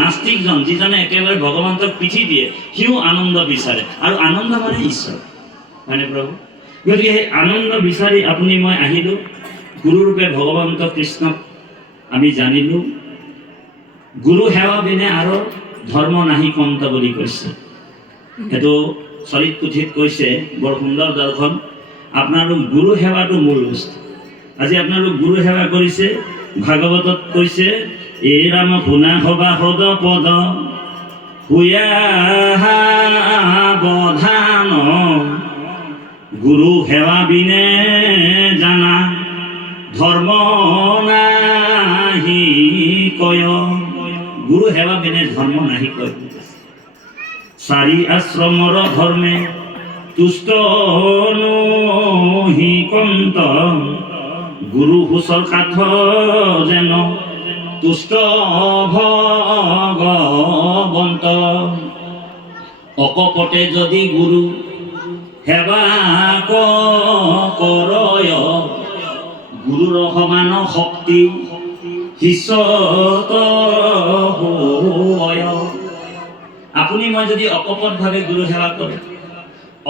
নাস্তিকজন যিজনে একেবাৰে ভগৱন্তক পিঠি দিয়ে সিও আনন্দ বিচাৰে আৰু আনন্দ মানে ঈশ্বৰ মানে প্ৰভু। গতিকে সেই আনন্দ বিচাৰি আপুনি মই আহিলোঁ, গুৰুৰূপে ভগৱন্ত কৃষ্ণক আমি জানিলোঁ। গুৰু সেৱা বিনে আৰু ধৰ্ম নাহি কন্ত বুলি কৈছে। সেইটো চৰিত পুথিত কৈছে, বৰ সুন্দৰ দৰ্শন। আপোনালোক গুৰু সেৱাটো মূল বস্তু। আজি আপোনালোক গুৰু সেৱা কৰিছে, ভাগৱতত কৈছে এ ৰাম শুনা সবা সদ পদ হুয়া বধান গুৰু সেৱা বিনে জানা ধৰ্ম নাহি কয়। গুৰু সেৱা বিনে ধৰ্ম নাহি কয়। চাৰি আশ্ৰমৰ ধৰ্মে তুষ্ট নহি কন্ত গুৰু হুচৰ কাঠ যেন তুষ্ট ভগৱন্ত। অকপটে যদি গুৰু সেৱা কৰয় গুৰুৰ সমান শক্তি হিচত হয়। আপুনি মই যদি অকপটভাৱে গুৰু সেৱা কৰোঁ,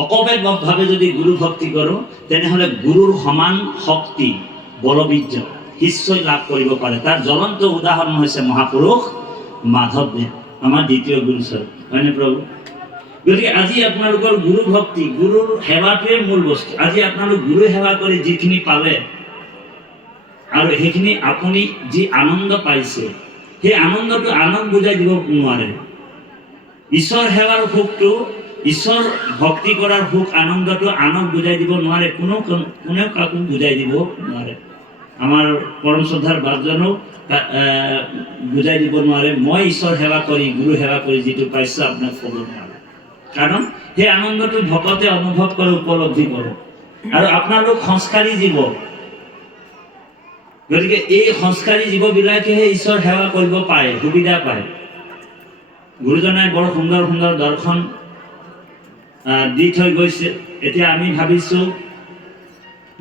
অকপটভাৱে যদি গুৰু ভক্তি কৰোঁ, তেনেহ'লে গুৰুৰ সমান শক্তি বলবীৰ্য নিশ্চয় লাভ কৰিব পাৰে। তাৰ জ্বলন্ত উদাহৰণ হৈছে মহাপুৰুষ মাধৱদেৱ, আমাৰ দ্বিতীয় গুৰুস্বৰূপ, হয়নে প্ৰভু? গতিকে আজি আপোনালোকৰ গুৰু ভক্তি, গুৰুৰ সেৱাটোৱে মূল বস্তু। আজি আপোনালোক গুৰু সেৱা কৰি যিখিনি পালে আৰু সেইখিনি আপুনি যি আনন্দ পাইছে, সেই আনন্দটো আনক বুজাই দিব নোৱাৰে। ঈশ্বৰ সেৱাৰ সুখটো, ঈশ্বৰ ভক্তি কৰাৰ সুখ আনন্দটো আনক বুজাই দিব নোৱাৰে, কোনেও কাকো বুজাই দিব নোৱাৰে। আমাৰ পৰম শ্ৰদ্ধাৰ বাপজনেও বুজাই দিব নোৱাৰে। মই ঈশ্বৰ সেৱা কৰি গুৰু সেৱা কৰি যিটো পাইছোঁ আপোনাক ক'ব নোৱাৰে, কাৰণ সেই আনন্দটো ভকতে অনুভৱ কৰে, উপলব্ধি কৰে। আৰু আপোনালোক সংস্কাৰী জীৱ, গতিকে এই সংস্কাৰী জীৱবিলাকেহে ঈশ্বৰ সেৱা কৰিব পাৰে, সুবিধা পায়। গুৰুজনাই বৰ সুন্দৰ সুন্দৰ দৰ্শন দি থৈ গৈছে। এতিয়া আমি ভাবিছোঁ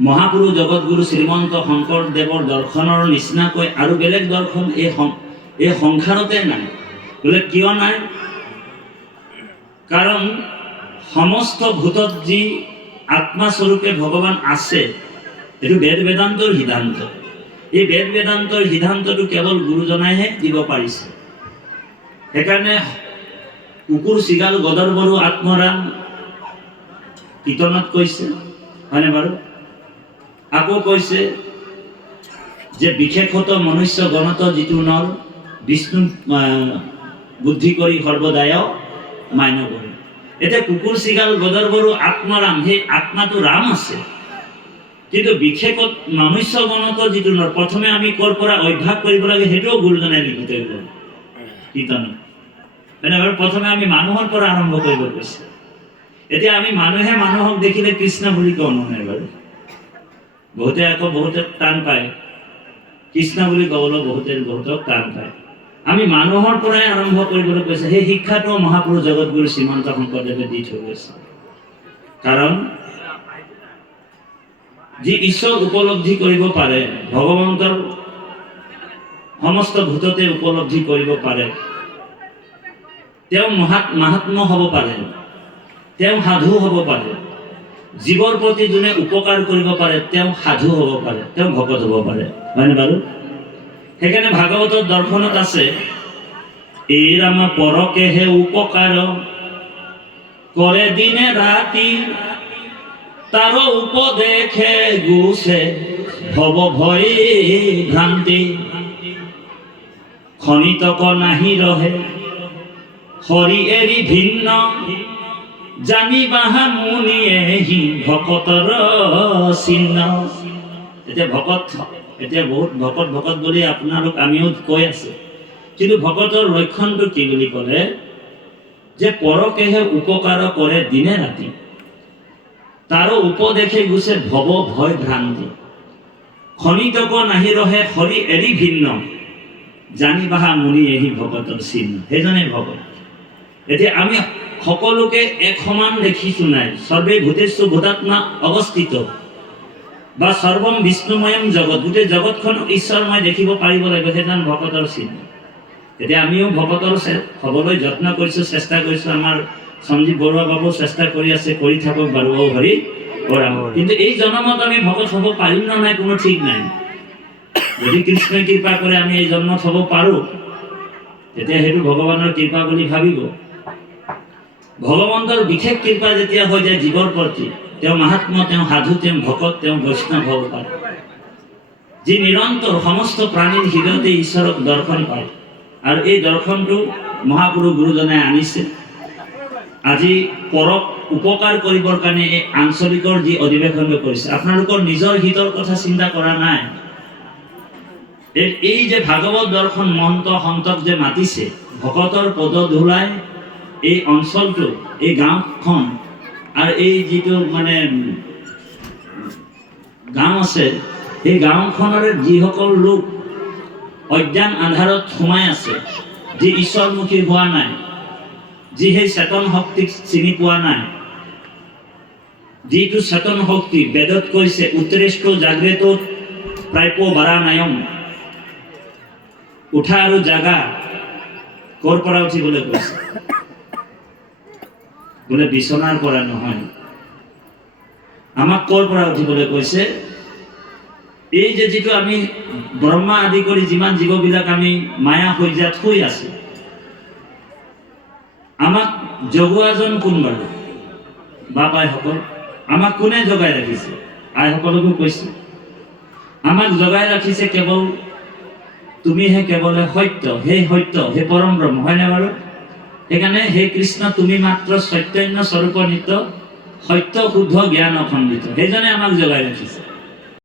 মহাপুৰুষ জগতগুৰু শ্ৰীমন্ত শংকৰদেৱৰ দৰ্শনৰ নিচিনাকৈ আৰু বেলেগ দৰ্শন এই সংসাৰতে নাই। বোলে কিয় নাই? কাৰণ সমস্ত ভূতত যি আত্মাস্বৰূপে ভগৱান আছে, এইটো বেদ বেদান্তৰ সিদ্ধান্ত। এই বেদ বেদান্তৰ সিদ্ধান্তটো কেৱল গুৰুজনাইহে দিব পাৰিছে। সেইকাৰণে কুকুৰ চিগাল গদৰ বড়ো আত্মৰাম কীৰ্তনত কৈছে, হয়নে বাৰু? আকৌ কৈছে যে বিশেষত মনুষ্য গণত যিটো নৰ বিষ্ণু বুদ্ধি কৰি সৰ্বদায় মান্য কৰে। এতিয়া কুকুৰ চিগাল গদৰ বড়ো আত্মৰাম, সেই আত্মাটো ৰাম আছে, কিন্তু বিশেষত মনুষ্য গণত যিটো নৰ, প্ৰথমে আমি ক'ৰ পৰা অভ্যাস কৰিব লাগে সেইটোও গুৰুজনাই লিখিত কীৰ্তনত, হয়নে বাৰু? প্ৰথমে আমি মানুহৰ পৰা আৰম্ভ কৰিব কৈছে। এতিয়া আমি মানুহে মানুহক দেখিলে কৃষ্ণ বুলি কওঁ নহয় বাৰু? বহুতে আকৌ বহুতে টান পায়, কৃষ্ণ বুলি ক'বলৈ বহুতক টান পায়। আমি মানুহৰ পৰাই আৰম্ভ কৰিবলৈ কৈছে। সেই শিক্ষাটো মহাপুৰুষ জগতগুৰু শ্ৰীমন্ত শংকৰদেৱে দি থৈ গৈছে। কাৰণ যি ঈশ্বৰ উপলব্ধি কৰিব পাৰে, ভগৱন্তৰ সমস্ত ভূততে উপলব্ধি কৰিব পাৰে, তেওঁ মহাত্মা হ'ব পাৰে, তেওঁ সাধু হ'ব পাৰে, জীৱৰ প্ৰতি যোনে উপকাৰ কৰিব পাৰে তেওঁ সাধু হ'ব পাৰে, তেওঁ ভকত হ'ব পাৰে, হয়নে বাৰু? সেইকাৰণে ভাগৱতৰ দৰ্শনত আছে এই ৰাম পৰকেহে উপকাৰ কৰে দিনে ৰাতি তাৰ উপদেশে গুছে ভৱ ভয় ভ্ৰান্তি খনিতক নাহি ৰহে হৰি এৰি ভিন্ন জানিবাহা মুনিয়েহি ভকতৰ চিহ্ন। এতিয়া বহুত ভকত বুলি আপোনালোক আমিও কৈ আছে, কিন্তু ভকতৰ লক্ষণটো কি বুলি ক'লে যে পৰকেহে উপকাৰ কৰে দিনে ৰাতি তাৰ উপদেশে গুছে ভৱ ভয় ভ্ৰান্তি খনিতক নাহি ৰহে হৰি এৰি ভিন্ন জানিবাহা মুনিয়েহি ভকতৰ চিহ্ন। সেইজনে ভকত। এতিয়া আমি সকলোকে এক সমান দেখিছোঁ নাই? সৰ্বে ভূতেষু ভূতাত্মা অৱস্থিত বা সৰ্বম বিষ্ণুময়ম জগত, গোটেই জগতখন ঈশ্বৰময় দেখিব পাৰিব লাগিব, সেইজন ভকতৰ চিহ্ন। এতিয়া আমিও ভকতৰ হ'বলৈ যত্ন কৰিছোঁ, চেষ্টা কৰিছোঁ। আমাৰ সঞ্জীৱ বৰুৱা বাবু চেষ্টা কৰি আছে, কৰি থাকক বাৰু অ হৰি ৰাম। কিন্তু এই জন্মত আমি ভকত হ'ব পাৰিম নে নাই কোনো ঠিক নাই। যদি কৃষ্ণই কৃপা কৰে আমি এই জন্মত হ'ব পাৰোঁ, তেতিয়া সেইটো ভগৱানৰ কৃপা বুলি ভাবিব। ভগৱন্তৰ বিশেষ কৃপা যেতিয়া হৈ যায় জীৱৰ প্ৰতি, তেওঁ মহাত্মা, তেওঁ সাধু, তেওঁ ভকত, তেওঁ বৈষ্ণৱ হ'ব পাৰে, যি নিৰন্তৰ সমস্ত প্ৰাণীৰ হৃদয়তে ঈশ্বৰক দৰ্শন পায়। আৰু এই দৰ্শনটো মহাপুৰুষ গুৰুজনে আনিছে। আজি পৰক উপকাৰ কৰিবৰ কাৰণে এই আঞ্চলিকৰ যি অধিৱেশন কৰিছে, আপোনালোকৰ নিজৰ হিতৰ কথা চিন্তা কৰা নাই। এই যে ভাগৱত দৰ্শন মহন্ত সন্তক যে মাতিছে, ভকতৰ পদ ধূলাই এই অঞ্চলটো, এই গাঁওখন আৰু এই যিটো মানে গাঁও আছে, এই গাঁওখনৰে যিসকল লোক অজ্ঞান আন্ধাৰত সোমাই আছে, যি ঈশ্বৰমুখী হোৱা নাই, যি সেই চেতন শক্তিক চিনি পোৱা নাই, যিটো চেতন শক্তি বেদত কৈছে উত্তৰেষ্ট জাগ্ৰত প্ৰাপ্য বাৰানায়ম, উঠা আৰু জাগা ক'ৰ পৰা উঠিবলৈ কৈছে? বোলে বিচনাৰ পৰা নহয়। আমাক ক'ৰ পৰা উঠিবলৈ কৈছে? এই যে যিটো আমি ব্ৰহ্মা আদি কৰি যিমান জীৱবিলাক আমি মায়া সজ্জাত শুই আছো, আমাক জগোৱাজন কোন বাৰু? বাপ আইসকল। আমাক কোনে জগাই ৰাখিছে? আইসকলকো কৈছে আমাক জগাই ৰাখিছে কেৱল তুমিহে, কেৱল সত্য, সেই সত্য, সেই পৰম ব্ৰহ্ম, হয়নে বাৰু? সেইকাৰণে হে কৃষ্ণ তুমি মাত্ৰ চৈতন্য স্বৰূপ নিত্য, সত্য শুদ্ধ জ্ঞান অখণ্ডিত, সেইজনে আমাক জগাই ৰাখিছে।